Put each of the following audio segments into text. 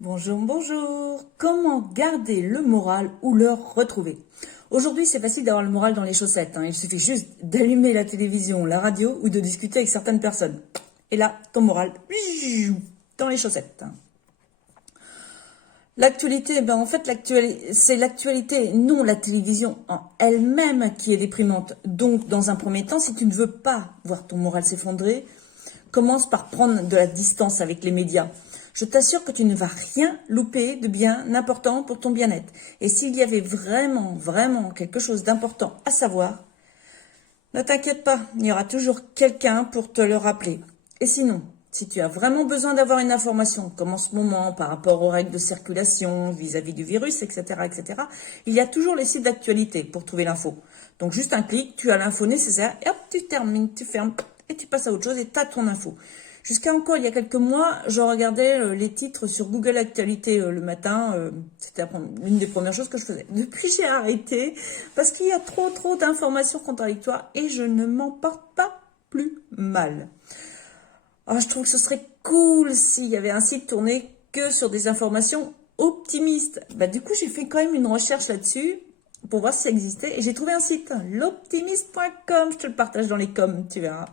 Bonjour, bonjour. Comment garder le moral ou le retrouver? Aujourd'hui, c'est facile d'avoir le moral dans les chaussettes, hein. Il suffit juste d'allumer la télévision, la radio ou de discuter avec certaines personnes. Et là, ton moral, dans les chaussettes. L'actualité, en fait, c'est l'actualité, non la télévision en elle-même qui est déprimante. Donc, dans un premier temps, si tu ne veux pas voir ton moral s'effondrer, commence par prendre de la distance avec les médias. Je t'assure que tu ne vas rien louper de bien important pour ton bien-être. Et s'il y avait vraiment quelque chose d'important à savoir, ne t'inquiète pas, il y aura toujours quelqu'un pour te le rappeler. Et sinon, si tu as vraiment besoin d'avoir une information, comme en ce moment par rapport aux règles de circulation vis-à-vis du virus, etc., il y a toujours les sites d'actualité pour trouver l'info. Donc juste un clic, tu as l'info nécessaire et hop, tu termines, tu fermes et tu passes à autre chose et tu as ton info. Jusqu'à encore il y a quelques mois, je regardais les titres sur Google Actualité le matin. C'était l'une des premières choses que je faisais. Depuis, j'ai arrêté parce qu'il y a trop d'informations contradictoires et je ne m'en porte pas plus mal. Alors, je trouve que ce serait cool s'il y avait un site tourné que sur des informations optimistes. Du coup, j'ai fait quand même une recherche là-dessus pour voir si ça existait et j'ai trouvé un site, l'optimiste.com. Je te le partage dans les coms, tu verras.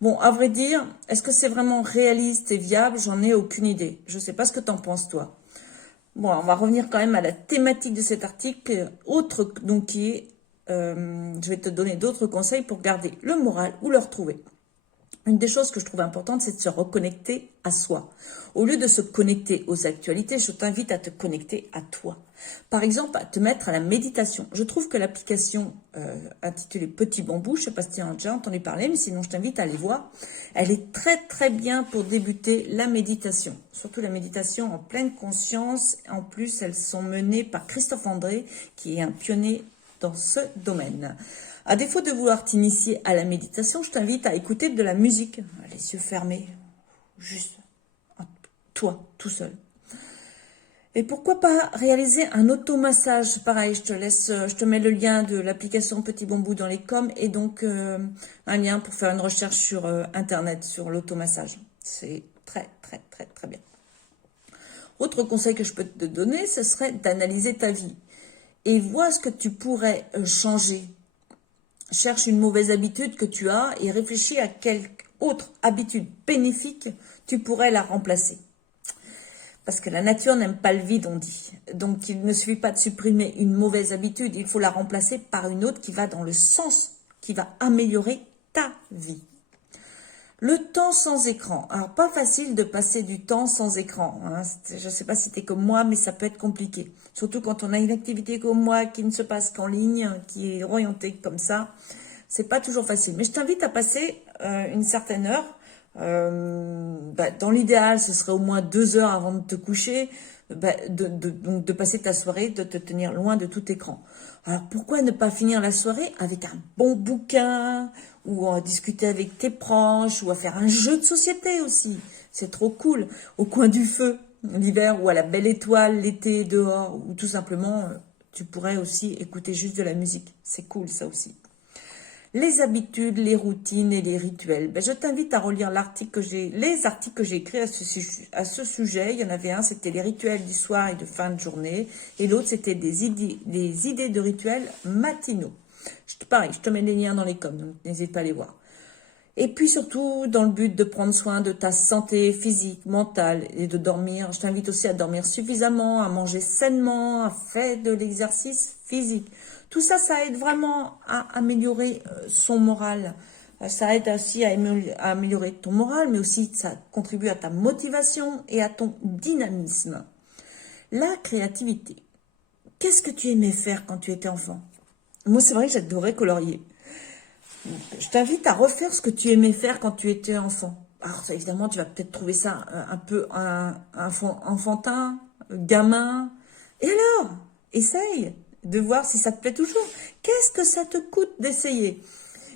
Bon, à vrai dire, est-ce que c'est vraiment réaliste et viable? J'en ai aucune idée. Je ne sais pas ce que t'en penses, toi. Bon, on va revenir quand même à la thématique de cet article, autre donc qui est, je vais te donner d'autres conseils pour garder le moral ou le retrouver. Une des choses que je trouve importante, c'est de se reconnecter à soi. Au lieu de se connecter aux actualités, je t'invite à te connecter à toi. Par exemple, à te mettre à la méditation. Je trouve que l'application intitulée Petit Bambou, je ne sais pas si tu en as déjà entendu parler, mais sinon je t'invite à aller voir. Elle est très bien pour débuter la méditation. Surtout la méditation en pleine conscience. En plus, elles sont menées par Christophe André, qui est un pionnier dans ce domaine. À défaut de vouloir t'initier à la méditation, je t'invite à écouter de la musique, les yeux fermés, juste toi, tout seul. Et pourquoi pas réaliser un automassage? Pareil, je te mets le lien de l'application Petit Bambou dans les coms et donc un lien pour faire une recherche sur Internet sur l'automassage. C'est très bien. Autre conseil que je peux te donner, ce serait d'analyser ta vie et voir ce que tu pourrais changer. Cherche une mauvaise habitude que tu as et réfléchis à quelle autre habitude bénéfique tu pourrais la remplacer. Parce que la nature n'aime pas le vide, on dit. Donc, il ne suffit pas de supprimer une mauvaise habitude, il faut la remplacer par une autre qui va dans le sens, qui va améliorer ta vie. Le temps sans écran. Alors, pas facile de passer du temps sans écran, hein. Je ne sais pas si tu es comme moi, mais ça peut être compliqué. Surtout quand on a une activité comme moi qui ne se passe qu'en ligne, qui est orientée comme ça. C'est pas toujours facile. Mais je t'invite à passer une certaine heure. Dans l'idéal, ce serait au moins 2 heures avant de te coucher. Donc de passer ta soirée, de te tenir loin de tout écran. Alors pourquoi ne pas finir la soirée avec un bon bouquin ou à discuter avec tes proches ou à faire un jeu de société aussi. C'est trop cool. Au coin du feu, l'hiver ou à la belle étoile, l'été dehors ou tout simplement, tu pourrais aussi écouter juste de la musique. C'est cool ça aussi. Les habitudes, les routines et les rituels. Je t'invite à relire les articles que j'ai écrits à ce sujet. Il y en avait un, c'était les rituels du soir et de fin de journée. Et l'autre, c'était des idées de rituels matinaux. Pareil, je te mets les liens dans les coms, donc n'hésite pas à les voir. Et puis surtout, dans le but de prendre soin de ta santé physique, mentale et de dormir, je t'invite aussi à dormir suffisamment, à manger sainement, à faire de l'exercice physique. Tout ça, ça aide vraiment à améliorer son moral. Ça aide aussi à améliorer ton moral, mais aussi ça contribue à ta motivation et à ton dynamisme. La créativité. Qu'est-ce que tu aimais faire quand tu étais enfant? Moi, c'est vrai que j'adorais colorier. Je t'invite à refaire ce que tu aimais faire quand tu étais enfant. Alors, ça, évidemment, tu vas peut-être trouver ça un peu enfantin, gamin. Et alors, essaye de voir si ça te plaît toujours. Qu'est-ce que ça te coûte d'essayer?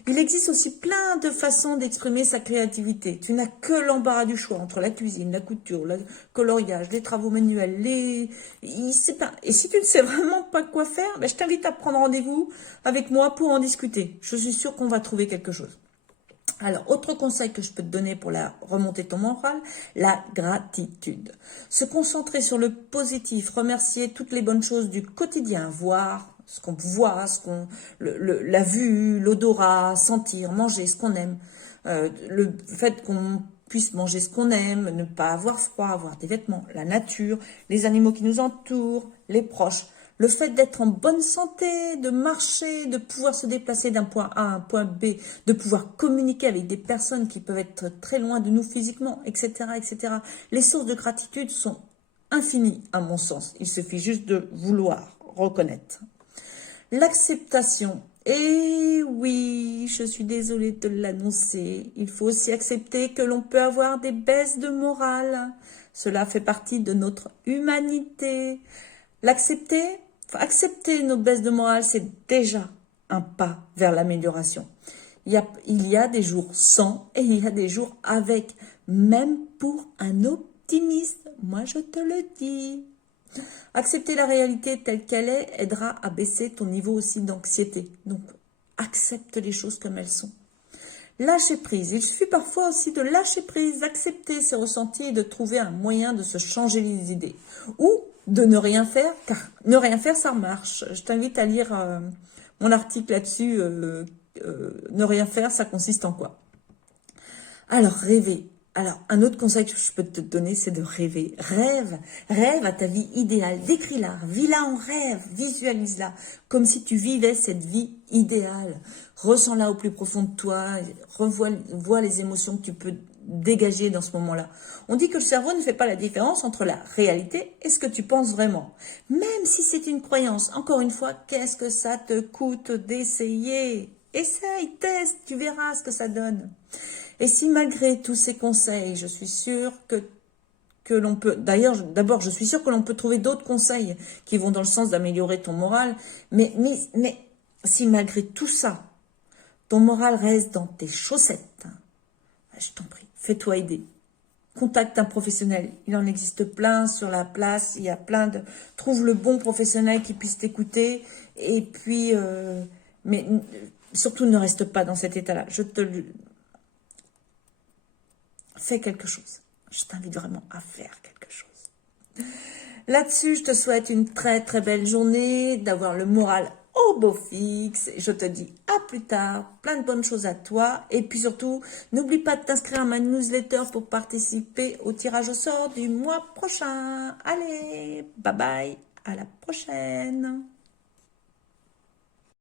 Il existe aussi plein de façons d'exprimer sa créativité. Tu n'as que l'embarras du choix entre la cuisine, la couture, le coloriage, les travaux manuels, Et si tu ne sais vraiment pas quoi faire, je t'invite à prendre rendez-vous avec moi pour en discuter. Je suis sûre qu'on va trouver quelque chose. Alors, autre conseil que je peux te donner pour remonter ton moral, la gratitude. Se concentrer sur le positif, remercier toutes les bonnes choses du quotidien, voir ce qu'on voit, la vue, l'odorat, sentir, manger ce qu'on aime, le fait qu'on puisse manger ce qu'on aime, ne pas avoir froid, avoir des vêtements, la nature, les animaux qui nous entourent, les proches. Le fait d'être en bonne santé, de marcher, de pouvoir se déplacer d'un point A à un point B, de pouvoir communiquer avec des personnes qui peuvent être très loin de nous physiquement, etc., etc. Les sources de gratitude sont infinies, à mon sens. Il suffit juste de vouloir reconnaître. L'acceptation. Et oui, je suis désolée de l'annoncer. Il faut aussi accepter que l'on peut avoir des baisses de morale. Cela fait partie de notre humanité. Accepter nos baisses de morale, c'est déjà un pas vers l'amélioration. Il y a des jours sans et il y a des jours avec, même pour un optimiste. Moi, je te le dis. Accepter la réalité telle qu'elle est aidera à baisser ton niveau aussi d'anxiété. Donc, accepte les choses comme elles sont. Lâcher prise. Il suffit parfois aussi de lâcher prise, d'accepter ses ressentis et de trouver un moyen de se changer les idées. Ou de ne rien faire, car ne rien faire, ça marche. Je t'invite à lire mon article là-dessus. Ne rien faire, ça consiste en quoi? Alors, rêver. Alors, un autre conseil que je peux te donner, c'est de rêver. Rêve à ta vie idéale. Décris-la, vis-la en rêve, visualise-la, comme si tu vivais cette vie idéale. Ressens-la au plus profond de toi, vois les émotions que tu peux dégager dans ce moment-là. On dit que le cerveau ne fait pas la différence entre la réalité et ce que tu penses vraiment. Même si c'est une croyance, encore une fois, qu'est-ce que ça te coûte d'essayer? Essaye, teste, tu verras ce que ça donne. Et si malgré tous ces conseils, je suis sûre que l'on peut... D'ailleurs, d'abord, je suis sûre que l'on peut trouver d'autres conseils qui vont dans le sens d'améliorer ton moral. Mais si malgré tout ça, ton moral reste dans tes chaussettes, je t'en prie, fais-toi aider. Contacte un professionnel. Il en existe plein sur la place. Il y a plein de... Trouve le bon professionnel qui puisse t'écouter. Et puis... mais surtout, ne reste pas dans cet état-là. Fais quelque chose. Je t'invite vraiment à faire quelque chose. Là-dessus, je te souhaite une très très belle journée, d'avoir le moral au beau fixe. Je te dis à plus tard, plein de bonnes choses à toi. Et puis surtout, n'oublie pas de t'inscrire à ma newsletter pour participer au tirage au sort du mois prochain. Allez, bye bye, à la prochaine.